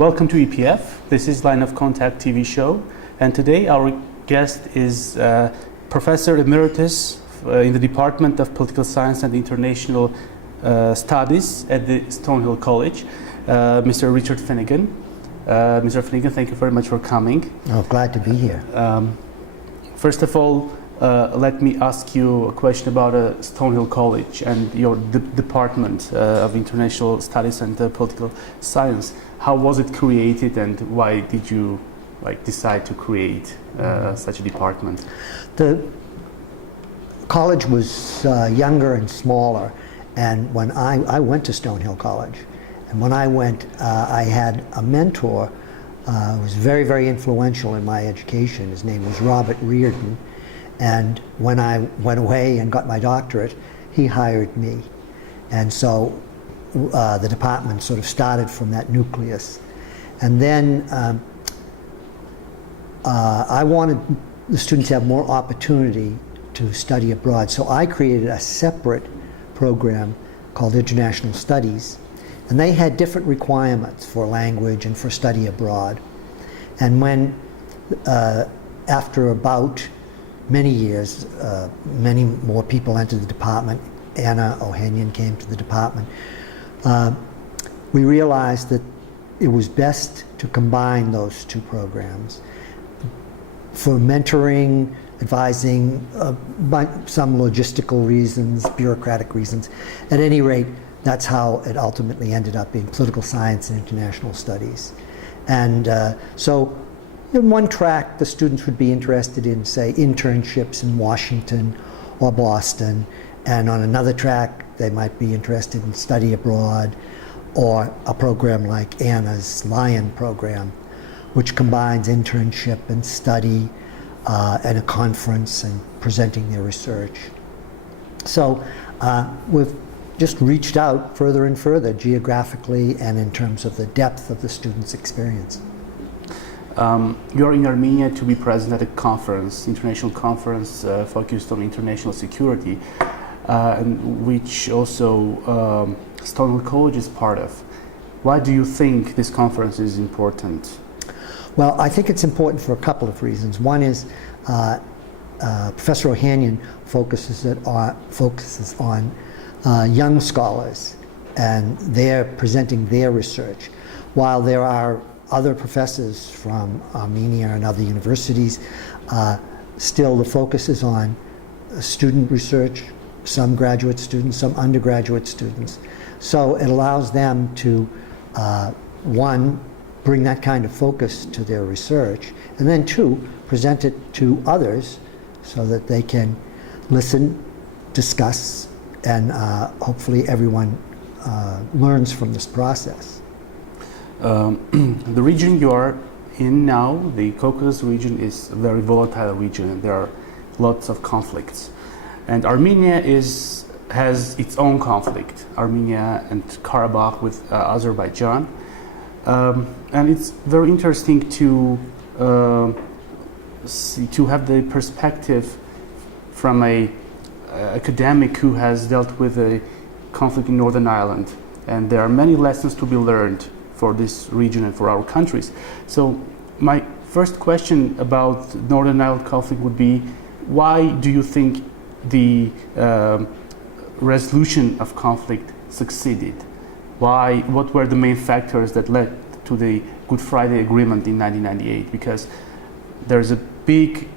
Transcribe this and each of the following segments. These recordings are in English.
Welcome to EPF. This is Line of Contact TV show, and today our guest is Professor Emeritus in the Department of Political Science and International Studies at the Stonehill College, Mr. Richard Finnegan. Mr. Finnegan, thank you very much for coming. Oh, glad to be here. First of all, let me ask you a question about Stonehill College and your Department of International Studies and Political Science. How was it created, and why did you decide to create such a department? The college was younger and smaller, and when I went to Stonehill College, and when I went, I had a mentor who was very, very influential in my education. His name was Robert Reardon, and when I went away and got my doctorate, he hired me. And so the department sort of started from that nucleus. And then I wanted the students to have more opportunity to study abroad. So I created a separate program called International Studies. And they had different requirements for language and for study abroad. And when, after about many years, many more people entered the department, Anna Ohanian came to the department, we realized that it was best to combine those two programs for mentoring, advising, some logistical reasons, bureaucratic reasons. At any rate, that's how it ultimately ended up being political science and international studies. And so in one track, the students would be interested in, say, internships in Washington or Boston, and on another track, they might be interested in study abroad, or a program like Anna's Lion program, which combines internship and study and a conference and presenting their research. So we've just reached out further and further geographically and in terms of the depth of the students' experience. You're in Armenia to be present at a conference, international conference focused on international security, and which also Stonehill College is part of. Why do you think this conference is important? Well, I think it's important for a couple of reasons. One is Professor Ohanian focuses on young scholars, and they're presenting their research, while there are other professors from Armenia and other universities. Still, the focus is on student research, some graduate students, some undergraduate students. So it allows them to, one, bring that kind of focus to their research, and then two, present it to others so that they can listen, discuss, and hopefully everyone learns from this process. The region you are in now, the Caucasus region, is a very volatile region, and there are lots of conflicts. And Armenia has its own conflict, Armenia and Karabakh with Azerbaijan. And it's very interesting to have the perspective from an academic who has dealt with a conflict in Northern Ireland. And there are many lessons to be learned for this region and for our countries. So my first question about Northern Ireland conflict would be, why do you think the resolution of conflict succeeded? What were the main factors that led to the Good Friday Agreement in 1998? Because there's a big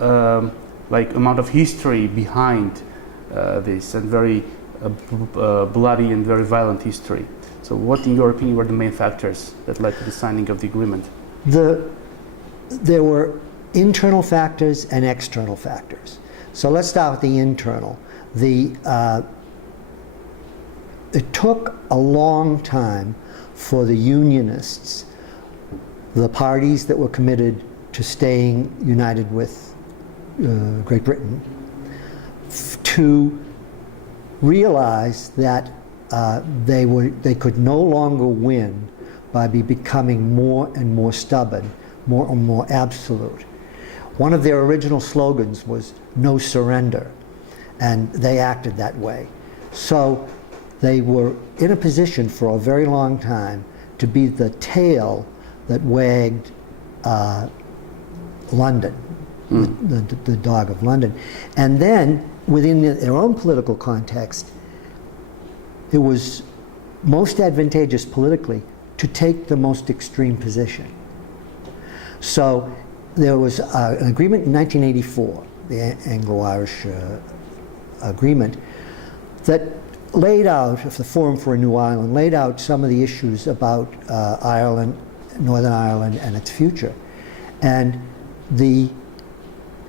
amount of history behind this, and very bloody and very violent history. So what, in your opinion, were the main factors that led to the signing of the agreement? There were internal factors and external factors. So let's start with the internal. It took a long time for the Unionists, the parties that were committed to staying united with Great Britain, to realize that they could no longer win by becoming more and more stubborn, more and more absolute. One of their original slogans was "No surrender," and they acted that way. So they were in a position for a very long time to be the tail that wagged London, the dog of London. And then, within their own political context, it was most advantageous politically to take the most extreme position. So there was an agreement in 1984, the Anglo-Irish Agreement, that laid out, of the Forum for a New Ireland, laid out some of the issues about Ireland, Northern Ireland, and its future. And the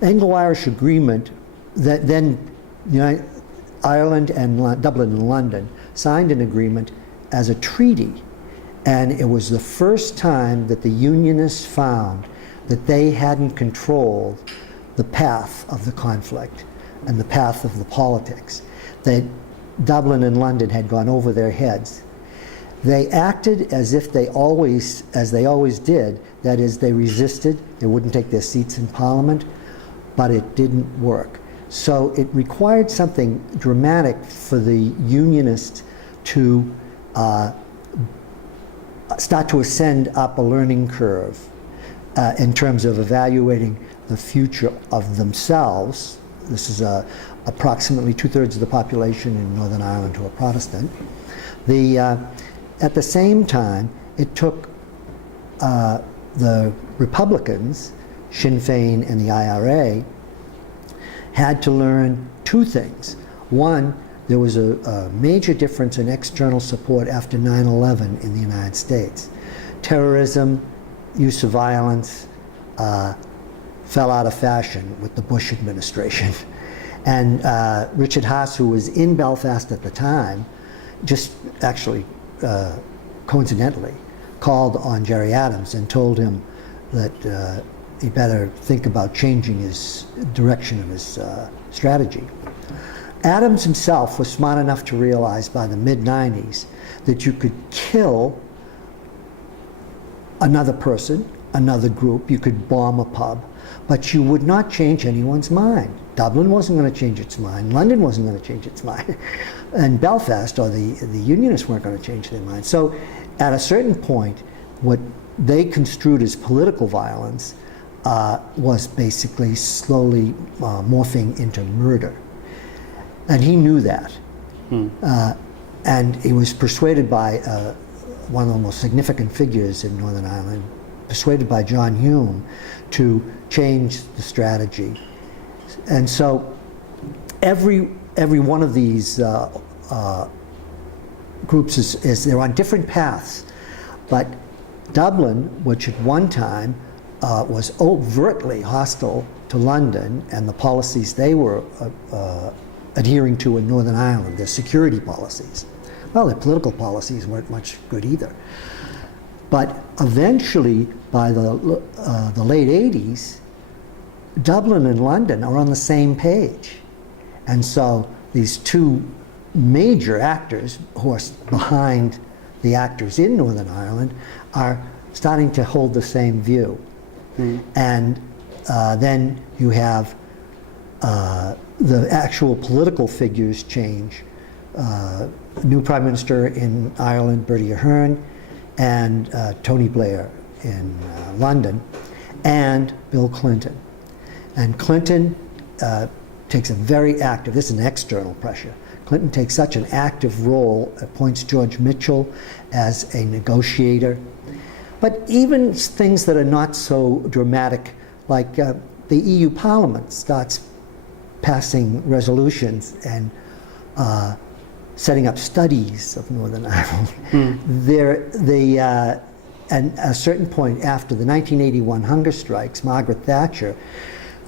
Anglo-Irish Agreement, that then Ireland and Dublin and London signed an agreement as a treaty, and it was the first time that the Unionists found that they hadn't controlled the path of the conflict and the path of the politics, that Dublin and London had gone over their heads. They acted as if they always did, that is, they resisted, they wouldn't take their seats in Parliament, but it didn't work. So it required something dramatic for the Unionists to start to ascend up a learning curve in terms of evaluating the future of themselves. This is approximately 2/3 of the population in Northern Ireland who are Protestant. At the same time, it took the Republicans, Sinn Féin and the IRA, had to learn two things. One, there was a major difference in external support after 9/11 in the United States. Terrorism, use of violence, fell out of fashion with the Bush administration. And Richard Haas, who was in Belfast at the time, just actually coincidentally called on Gerry Adams and told him that he better think about changing his direction of his strategy. Adams himself was smart enough to realize by the mid-90s that you could kill another person, another group, you could bomb a pub, but you would not change anyone's mind. Dublin wasn't going to change its mind, London wasn't going to change its mind, and Belfast, or the Unionists, weren't going to change their mind. So at a certain point, what they construed as political violence was basically slowly morphing into murder. And he knew that. And he was persuaded by one of the most significant figures in Northern Ireland, persuaded by John Hume, to change the strategy. And so every one of these groups is they're on different paths. But Dublin, which at one time was overtly hostile to London and the policies they were adhering to in Northern Ireland, their security policies. Well, their political policies weren't much good either. But eventually, by the late 80s, Dublin and London are on the same page. And so these two major actors who are behind the actors in Northern Ireland are starting to hold the same view. And then you have the actual political figures change. New Prime Minister in Ireland, Bertie Ahern, and Tony Blair in London, and Bill Clinton. And Clinton takes a very active, this is an external pressure, Clinton takes such an active role, appoints George Mitchell as a negotiator. But even things that are not so dramatic, like the EU Parliament starts passing resolutions and setting up studies of Northern Ireland. And at a certain point after the 1981 hunger strikes, Margaret Thatcher,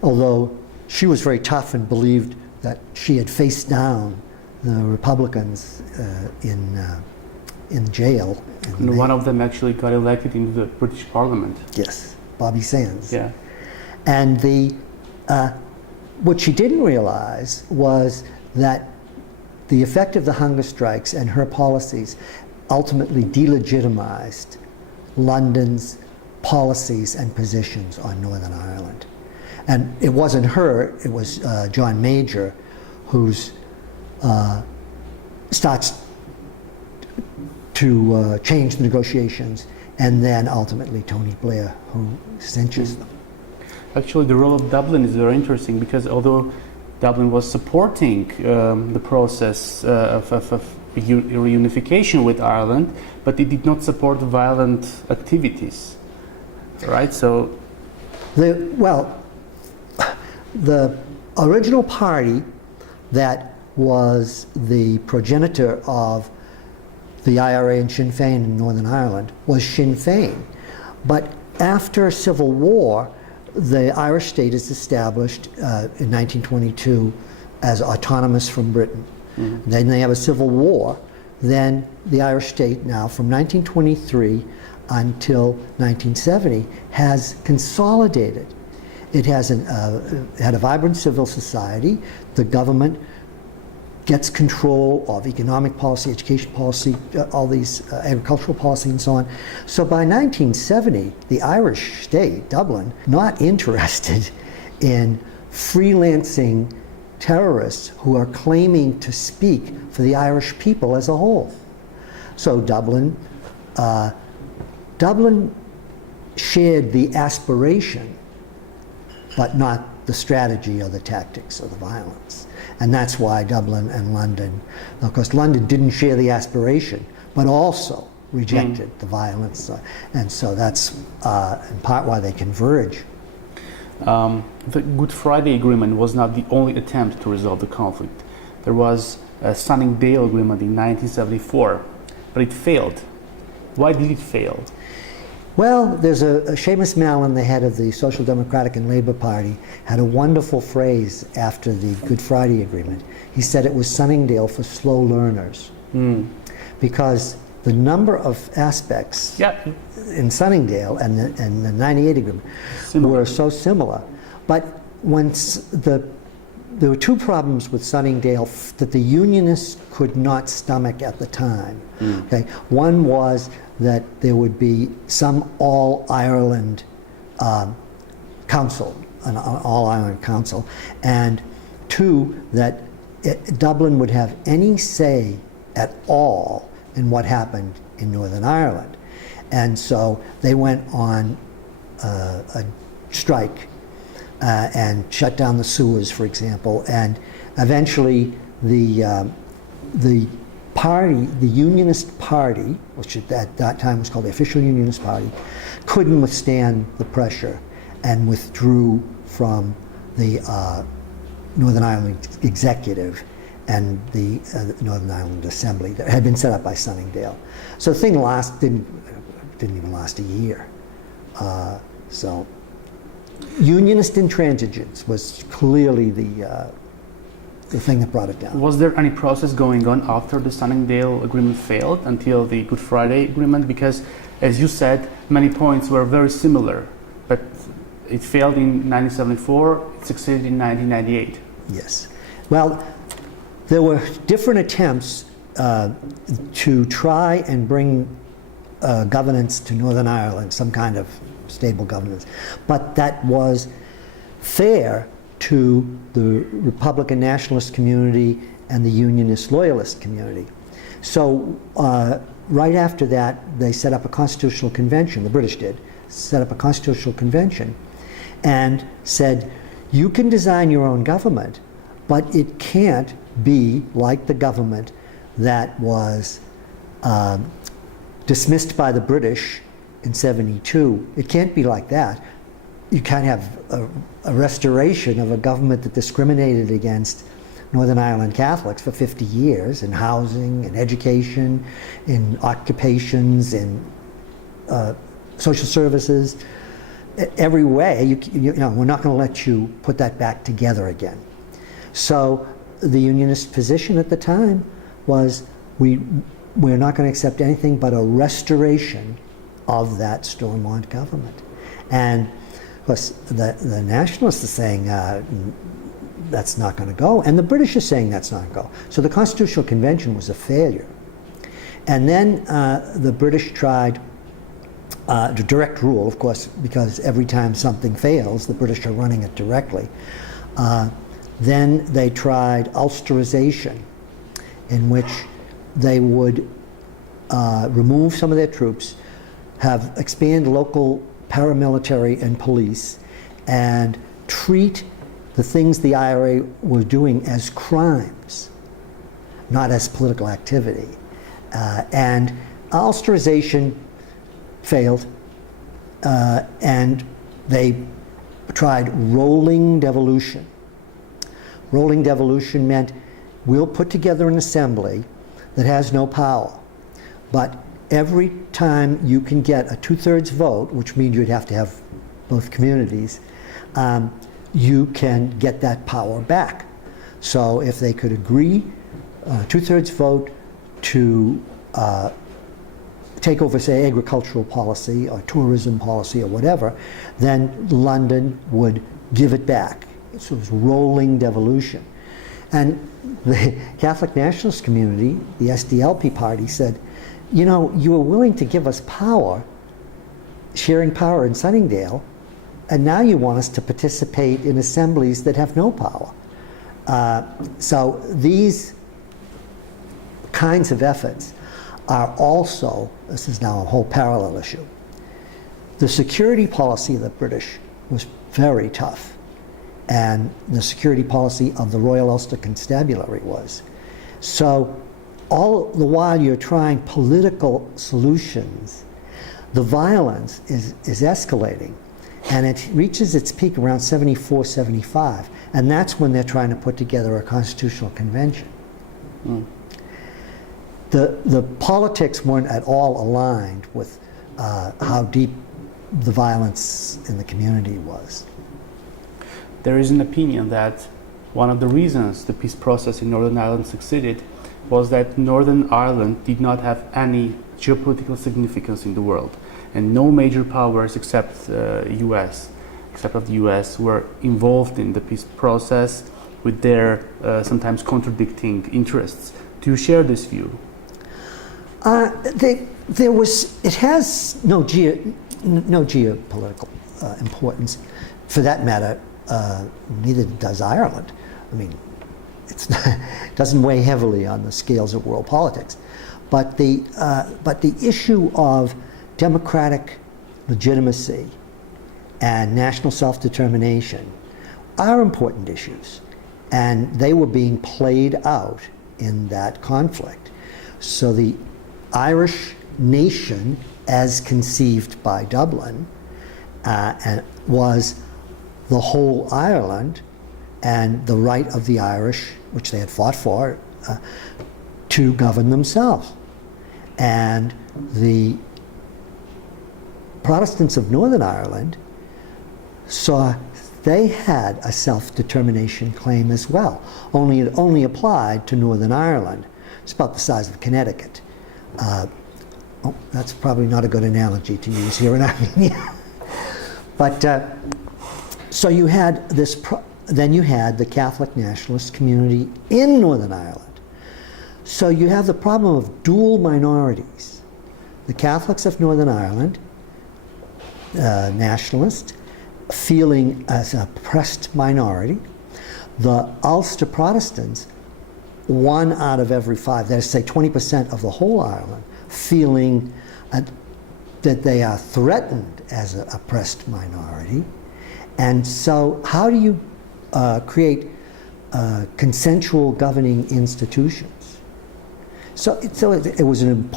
although she was very tough and believed that she had faced down the Republicans in jail. And one of them actually got elected into the British Parliament. Yes, Bobby Sands. Yeah. And what she didn't realize was that the effect of the hunger strikes and her policies ultimately delegitimized London's policies and positions on Northern Ireland. And it wasn't her, it was John Major, who's starts to change the negotiations and then ultimately Tony Blair, who censures them. Actually, the role of Dublin is very interesting because although Dublin was supporting the process of reunification with Ireland, but it did not support violent activities, right? So, The original party that was the progenitor of the IRA and Sinn Féin in Northern Ireland was Sinn Féin. But after Civil War, the Irish state is established in 1922 as autonomous from Britain. Mm-hmm. Then they have a civil war. Then the Irish state now, from 1923 until 1970, has consolidated. It has had a vibrant civil society. The government gets control of economic policy, education policy, all these agricultural policy and so on. So by 1970, the Irish state, Dublin, not interested in freelancing terrorists who are claiming to speak for the Irish people as a whole. So Dublin shared the aspiration, but not the strategy or the tactics or the violence. And that's why Dublin and London, of course, London didn't share the aspiration, but also rejected the violence. And so that's in part why they converge. The Good Friday Agreement was not the only attempt to resolve the conflict. There was a Sunningdale Agreement in 1974, but it failed. Why did it fail? Well, there's Seamus Mallon, the head of the Social Democratic and Labour Party, had a wonderful phrase after the Good Friday Agreement. He said it was Sunningdale for slow learners. Because the number of aspects in Sunningdale and the 98 Agreement were so similar. But there were two problems with Sunningdale that the Unionists could not stomach at the time. Okay? One was that there would be some all-Ireland council, an all-Ireland council, and two, that Dublin would have any say at all in what happened in Northern Ireland. And so they went on a strike and shut down the sewers, for example, and eventually the party, the Unionist Party, which at that time was called the Official Unionist Party, couldn't withstand the pressure and withdrew from the Northern Ireland Executive and the Northern Ireland Assembly that had been set up by Sunningdale. So the thing didn't even last a year. So Unionist intransigence was clearly the thing that brought it down. Was there any process going on after the Sunningdale Agreement failed until the Good Friday Agreement? Because, as you said, many points were very similar, but it failed in 1974, it succeeded in 1998. Yes. Well, there were different attempts to try and bring governance to Northern Ireland, some kind of stable governance, but that was fair to the Republican nationalist community and the Unionist loyalist community. So right after that, they set up a constitutional convention, the British did, set up a constitutional convention and said, you can design your own government, but it can't be like the government that was dismissed by the British in '72. It can't be like that. You can't have a restoration of a government that discriminated against Northern Ireland Catholics for 50 years in housing, in education, in occupations, in social services. Every way, you know, we're not going to let you put that back together again. So the Unionist position at the time was we're not going to accept anything but a restoration of that Stormont government. And of course, the Nationalists are saying that's not going to go, and the British are saying that's not going to go. So the Constitutional Convention was a failure. And then the British tried to direct rule, of course, because every time something fails, the British are running it directly. Then they tried Ulsterization, in which they would remove some of their troops, have expand local paramilitary and police, and treat the things the IRA were doing as crimes, not as political activity. And Ulsterization failed, and they tried rolling devolution. Rolling devolution meant we'll put together an assembly that has no power, but every time you can get a 2/3 vote, which means you'd have to have both communities, you can get that power back. So if they could agree, 2/3 vote to take over, say, agricultural policy or tourism policy or whatever, then London would give it back. So it was rolling devolution. And the Catholic nationalist community, the SDLP party, said, you know, you were willing to give us power, sharing power in Sunningdale, and now you want us to participate in assemblies that have no power. So these kinds of efforts are also, this is now a whole parallel issue. The security policy of the British was very tough, and the security policy of the Royal Ulster Constabulary was. So all the while you're trying political solutions, the violence is escalating, and it reaches its peak around 74, 75, and that's when they're trying to put together a constitutional convention. The politics weren't at all aligned with how deep the violence in the community was. There is an opinion that one of the reasons the peace process in Northern Ireland succeeded was that Northern Ireland did not have any geopolitical significance in the world, and no major powers except US, except of the US, were involved in the peace process with their sometimes contradicting interests. Do you share this view? It has no geopolitical importance. For that matter, neither does Ireland. I mean, it doesn't weigh heavily on the scales of world politics. But the issue of democratic legitimacy and national self-determination are important issues, and they were being played out in that conflict. So the Irish nation, as conceived by Dublin, was the whole Ireland and the right of the Irish, which they had fought for, to govern themselves. And the Protestants of Northern Ireland saw they had a self-determination claim as well, only it only applied to Northern Ireland. It's about the size of Connecticut. That's probably not a good analogy to use here in Armenia. But so you had this, then you had the Catholic nationalist community in Northern Ireland. So you have the problem of dual minorities. The Catholics of Northern Ireland, nationalist, feeling as an oppressed minority. The Ulster Protestants, 1 out of every 5, that is, say 20% of the whole Ireland, feeling that they are threatened as an oppressed minority. And so how do you create consensual governing institutions? So it was an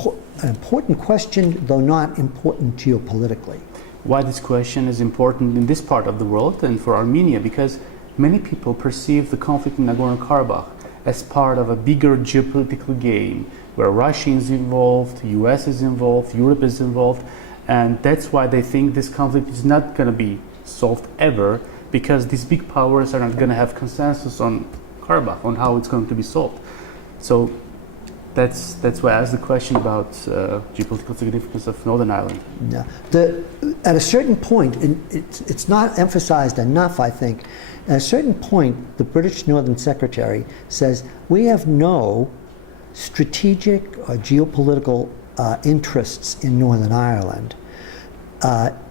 important question, though not important geopolitically. Why this question is important in this part of the world and for Armenia? Because many people perceive the conflict in Nagorno-Karabakh as part of a bigger geopolitical game where Russia is involved, US is involved, Europe is involved, and that's why they think this conflict is not going to be solved ever, because these big powers are not going to have consensus on Karabakh, on how it's going to be solved. So that's why I asked the question about geopolitical significance of Northern Ireland. Yeah. At a certain point, and it's not emphasized enough, I think, at a certain point, the British Northern Secretary says, we have no strategic or geopolitical interests in Northern Ireland.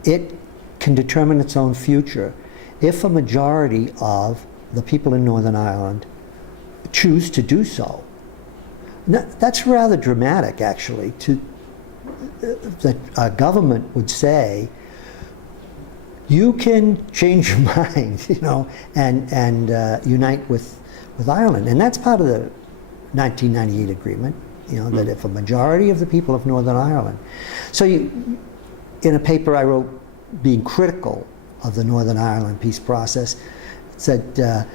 It can determine its own future if a majority of the people in Northern Ireland choose to do so. Now, that's rather dramatic, actually, to that a government would say, you can change your mind, and unite with Ireland. And that's part of the 1998 agreement, that if a majority of the people of Northern Ireland. So in a paper I wrote being critical of the Northern Ireland peace process, said a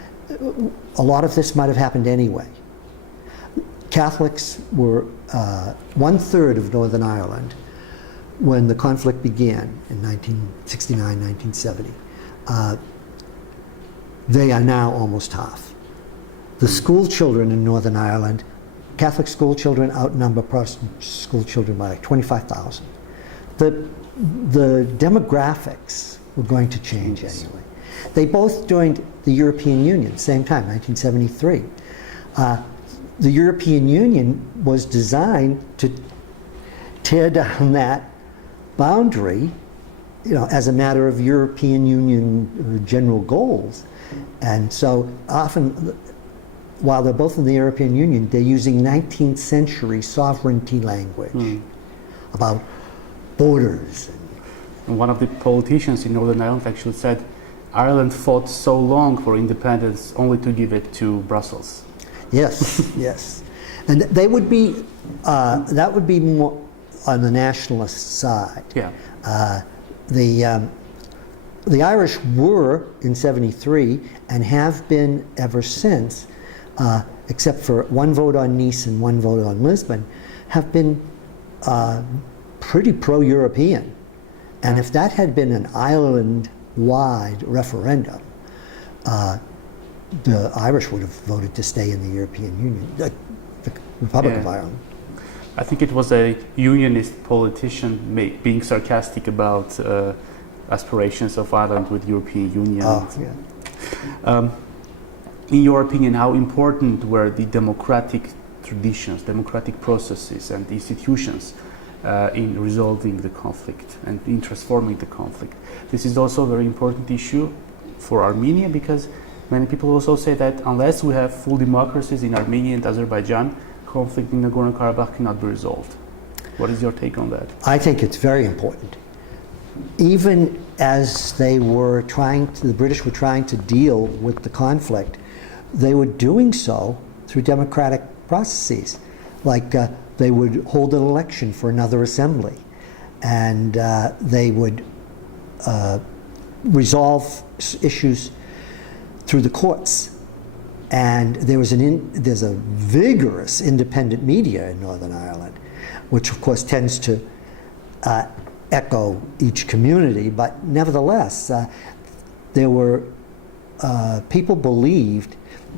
lot of this might have happened anyway. Catholics were 1/3 of Northern Ireland when the conflict began in 1969, 1970. They are now almost half. The school children in Northern Ireland, Catholic school children outnumber Protestant school children by like 25,000. The demographics were going to change anyway. They both joined the European Union, same time, 1973. The European Union was designed to tear down that boundary, as a matter of European Union general goals. And so often, while they're both in the European Union, they're using 19th century sovereignty language about borders. And one of the politicians in Northern Ireland actually said, Ireland fought so long for independence only to give it to Brussels. Yes, yes. And they would be, that would be more on the nationalist side. Yeah. The Irish were in '73 and have been ever since, except for one vote on Nice and one vote on Lisbon, have been pretty pro-European. And if that had been an island-wide referendum, the Irish would have voted to stay in the European Union, the Republic of Ireland. I think it was a unionist politician being sarcastic about aspirations of Ireland with European Union. Oh, yeah. In your opinion, how important were the democratic traditions, democratic processes and institutions in resolving the conflict and in transforming the conflict? This is also a very important issue for Armenia, because many people also say that unless we have full democracies in Armenia and Azerbaijan, conflict in Nagorno-Karabakh cannot be resolved. What is your take on that? I think it's very important. Even as the British were trying to deal with the conflict, they were doing so through democratic processes. Like they would hold an election for another assembly, and they would resolve issues through the courts. And there's a vigorous independent media in Northern Ireland, which of course tends to echo each community, but nevertheless, there were people believed.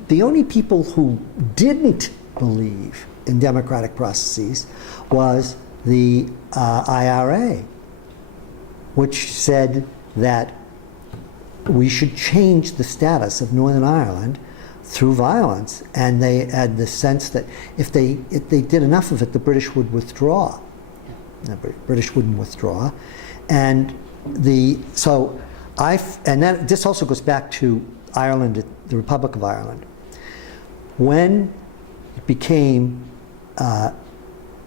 The only people who didn't believe in democratic processes was the IRA, which said that we should change the status of Northern Ireland through violence, and they had the sense that if they did enough of it, the British would withdraw. The British wouldn't withdraw, and this also goes back to Ireland, the Republic of Ireland. When it became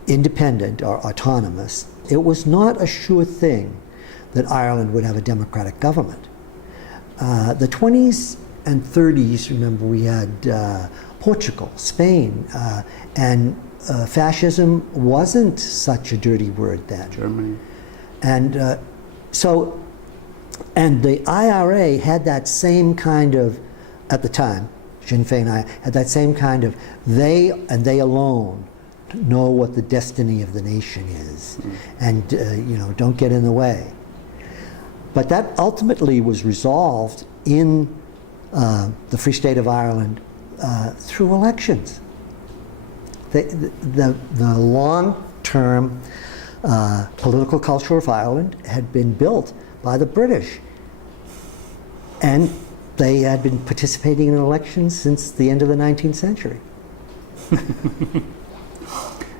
independent or autonomous, it was not a sure thing that Ireland would have a democratic government. The 20s and 30s, remember, we had Portugal, Spain, and fascism wasn't such a dirty word then. Germany. And and the IRA had that same kind of, at the time, Sinn Féin had that same kind of, they and they alone know what the destiny of the nation is, and don't get in the way. But that ultimately was resolved in the Free State of Ireland through elections. The long-term political culture of Ireland had been built by the British, and they had been participating in elections since the end of the 19th century.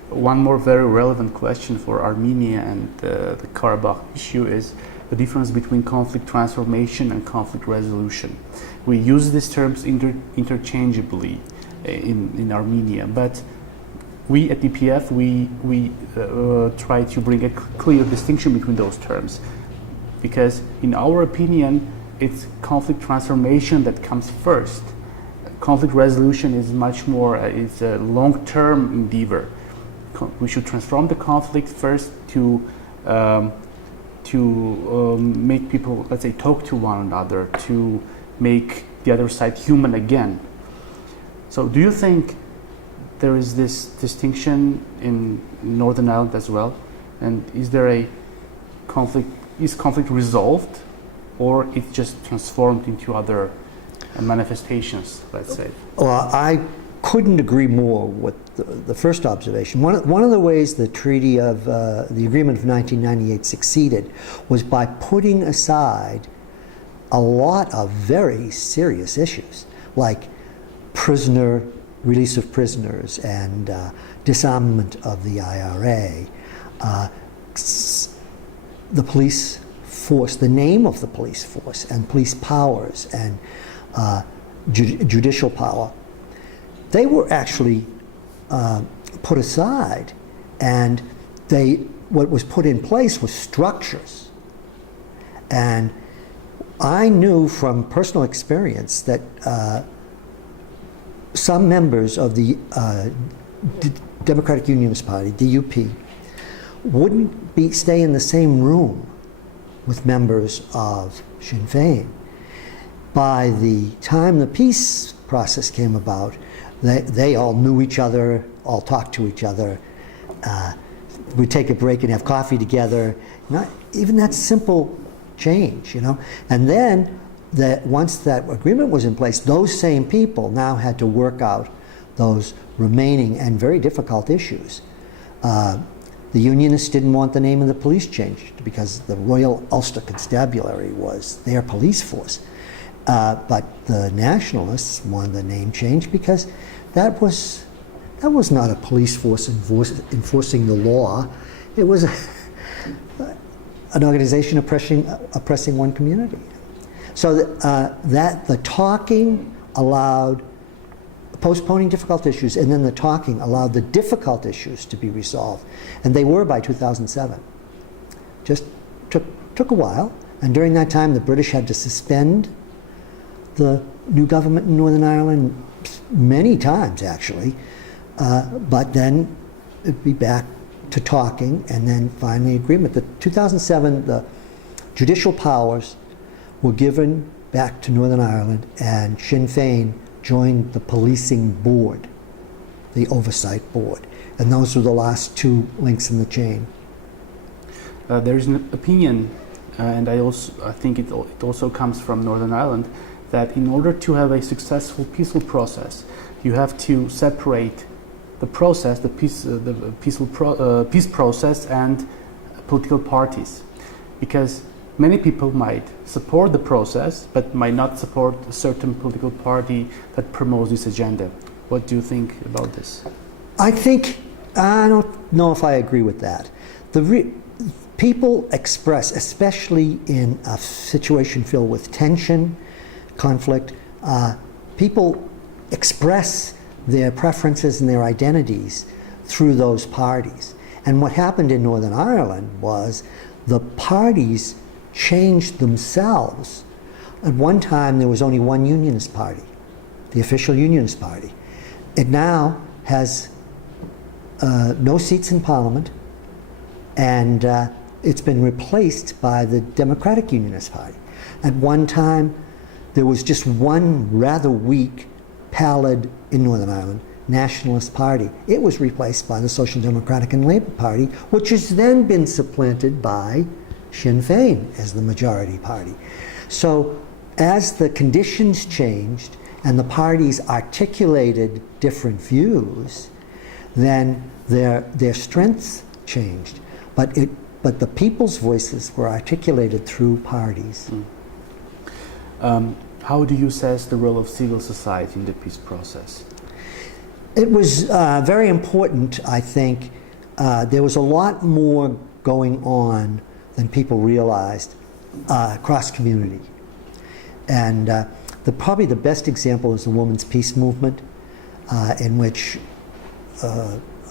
One more very relevant question for Armenia and the Karabakh issue is the difference between conflict transformation and conflict resolution. We use these terms interchangeably in Armenia, but we at DPF, we try to bring a clear distinction between those terms, because in our opinion, it's conflict transformation that comes first. Conflict resolution is much more, it's a long-term endeavor. We should transform the conflict first to make people, let's say, talk to one another, to make the other side human again. So do you think there is this distinction in Northern Ireland as well? And is there a conflict, is conflict resolved, or it's just transformed into other manifestations, let's say? Well, I couldn't agree more with the first observation. One of the ways the Treaty of the Agreement of 1998 succeeded was by putting aside a lot of very serious issues, like release of prisoners and disarmament of the IRA, the police force, the name of the police force, and police powers, and judicial power. They were actually put aside, and what was put in place was structures. And I knew from personal experience that some members of the Democratic Unionist Party, DUP, wouldn't stay in the same room with members of Sinn Féin. By the time the peace process came about, they all knew each other, all talked to each other. We'd take a break and have coffee together. Not even that simple change, you know. And then once that agreement was in place, those same people now had to work out those remaining and very difficult issues. The Unionists didn't want the name of the police changed because the Royal Ulster Constabulary was their police force. But the Nationalists wanted the name changed because that was not a police force enforcing the law. It was an organization oppressing one community. So that the talking allowed postponing difficult issues, and then the talking allowed the difficult issues to be resolved. And they were by 2007. Just took a while, and during that time the British had to suspend the new government in Northern Ireland many times, actually. But then it'd be back to talking, and then finally agreement. The 2007, the judicial powers were given back to Northern Ireland, and Sinn Féin joined the policing board, the oversight board. And those were the last two links in the chain. There's an opinion, and I think it also comes from Northern Ireland, that in order to have a successful peaceful process, you have to separate the process, the peace process, and political parties, because many people might support the process, but might not support a certain political party that promotes this agenda. What do you think about this? I don't know if I agree with that. People express, especially in a situation filled with tension, conflict, people express their preferences and their identities through those parties. And what happened in Northern Ireland was the parties changed themselves. At one time there was only one Unionist party, the official Unionist Party. It now has no seats in Parliament, and it's been replaced by the Democratic Unionist Party. At one time there was just one rather weak, pallid, in Northern Ireland, nationalist party. It was replaced by the Social Democratic and Labour Party, which has then been supplanted by Sinn Féin as the majority party. So as the conditions changed and the parties articulated different views, then their strengths changed. But the people's voices were articulated through parties. How do you assess the role of civil society in the peace process? It was very important, I think. There was a lot more going on than people realized across community. And probably the best example is the Women's Peace Movement, in which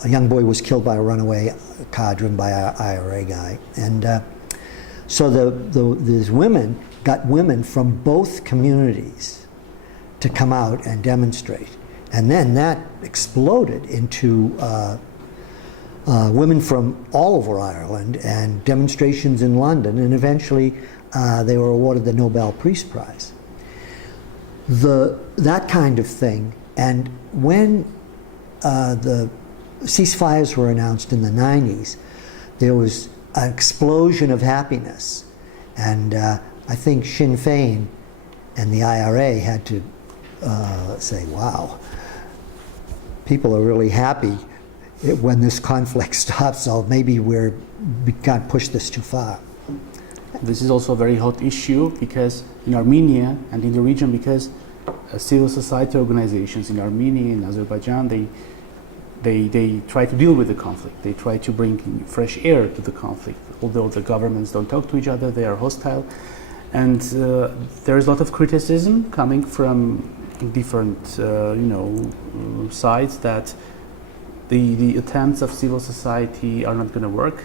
a young boy was killed by a runaway car driven by an IRA guy. And so these women got women from both communities to come out and demonstrate. And then that exploded into women from all over Ireland and demonstrations in London, and eventually they were awarded the Nobel Peace Prize. That kind of thing. And when the ceasefires were announced in the 90s, there was an explosion of happiness. And I think Sinn Féin and the IRA had to say, wow, people are really happy when this conflict stops, so maybe we can't push this too far. This is also a very hot issue because in Armenia and in the region, because civil society organizations in Armenia and Azerbaijan, they try to deal with the conflict. They try to bring fresh air to the conflict. Although the governments don't talk to each other, they are hostile. And there is a lot of criticism coming from different sides that the attempts of civil society are not going to work.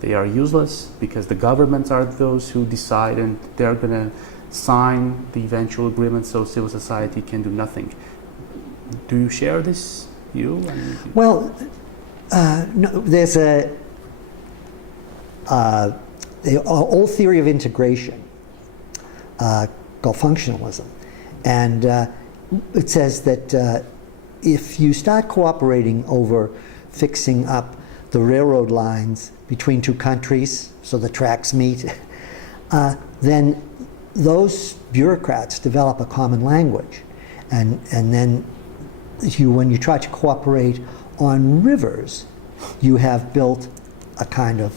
They are useless because the governments are those who decide, and they're going to sign the eventual agreement, so civil society can do nothing. Do you share this view? Well, no, there's an old theory of integration called functionalism, and it says that if you start cooperating over fixing up the railroad lines between two countries so the tracks meet, then those bureaucrats develop a common language. And then when you try to cooperate on rivers, you have built a kind of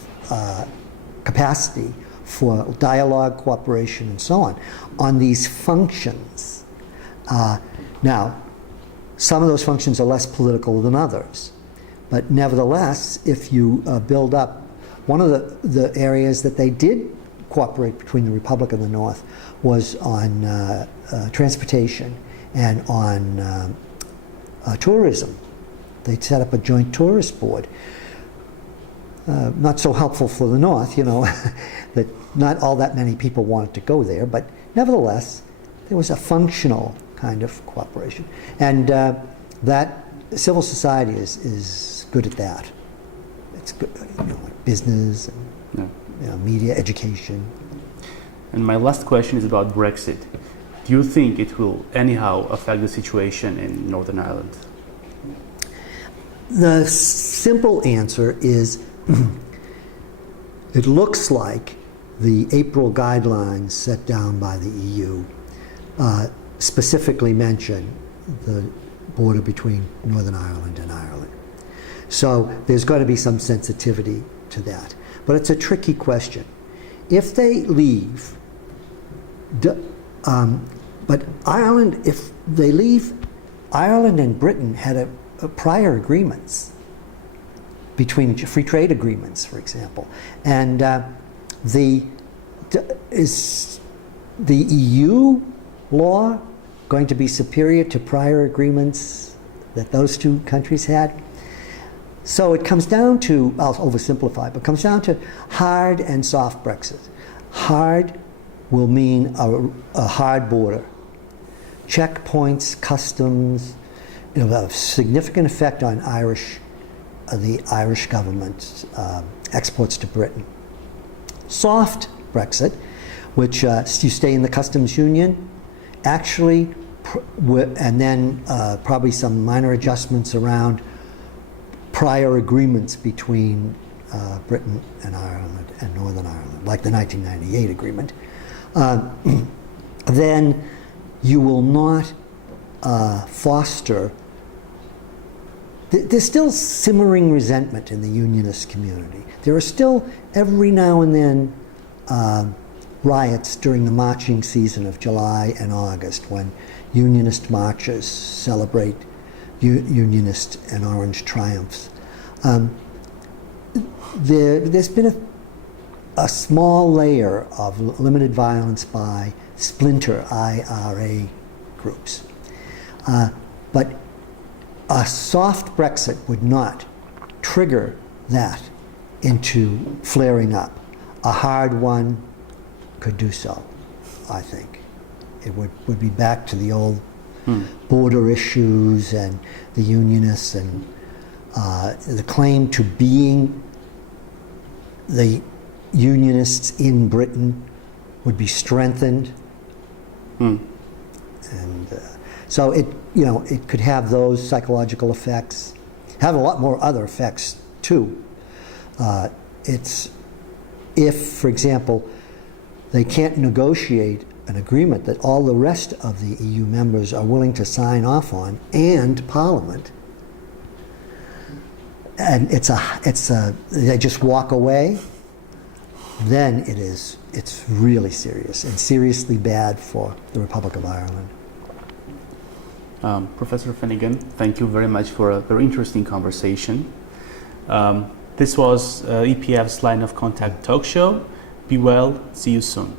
capacity for dialogue, cooperation, and so on these functions. Now, some of those functions are less political than others. But nevertheless, if you build up, one of the areas that they did cooperate between the Republic and the North was on transportation and on tourism. They set up a joint tourist board. Not so helpful for the North, that not all that many people wanted to go there, but nevertheless, there was a functional kind of cooperation. And that civil society is good at that. It's good, like business, and, media, education. And my last question is about Brexit. Do you think it will anyhow affect the situation in Northern Ireland? The simple answer is it looks like the April guidelines set down by the EU specifically mention the border between Northern Ireland and Ireland. So there's got to be some sensitivity to that. But it's a tricky question. If they leave, but Ireland, if they leave, Ireland and Britain had a prior agreements between free trade agreements, for example. And is the EU law going to be superior to prior agreements that those two countries had? So it comes down to, I'll oversimplify, but it comes down to hard and soft Brexit. Hard will mean a hard border. Checkpoints, customs, it'll have a significant effect on the Irish government's exports to Britain. Soft Brexit, which you stay in the customs union, actually, and then probably some minor adjustments around prior agreements between Britain and Ireland and Northern Ireland, like the 1998 agreement, then you will not foster. There's still simmering resentment in the unionist community. There are still, every now and then, riots during the marching season of July and August when unionist marches celebrate unionist and orange triumphs. There's been a small layer of limited violence by splinter IRA groups. But a soft Brexit would not trigger that into flaring up. A hard one could do so, I think. It would be back to the old border issues and the unionists and the claim to being the unionists in Britain would be strengthened. And so it could have those psychological effects, have a lot more other effects too. It's if, for example, they can't negotiate an agreement that all the rest of the EU members are willing to sign off on, and Parliament, and they just walk away, then it's really serious and seriously bad for the Republic of Ireland. Professor Finnegan, thank you very much for a very interesting conversation. This was EPF's Line of Contact talk show. Be well, see you soon.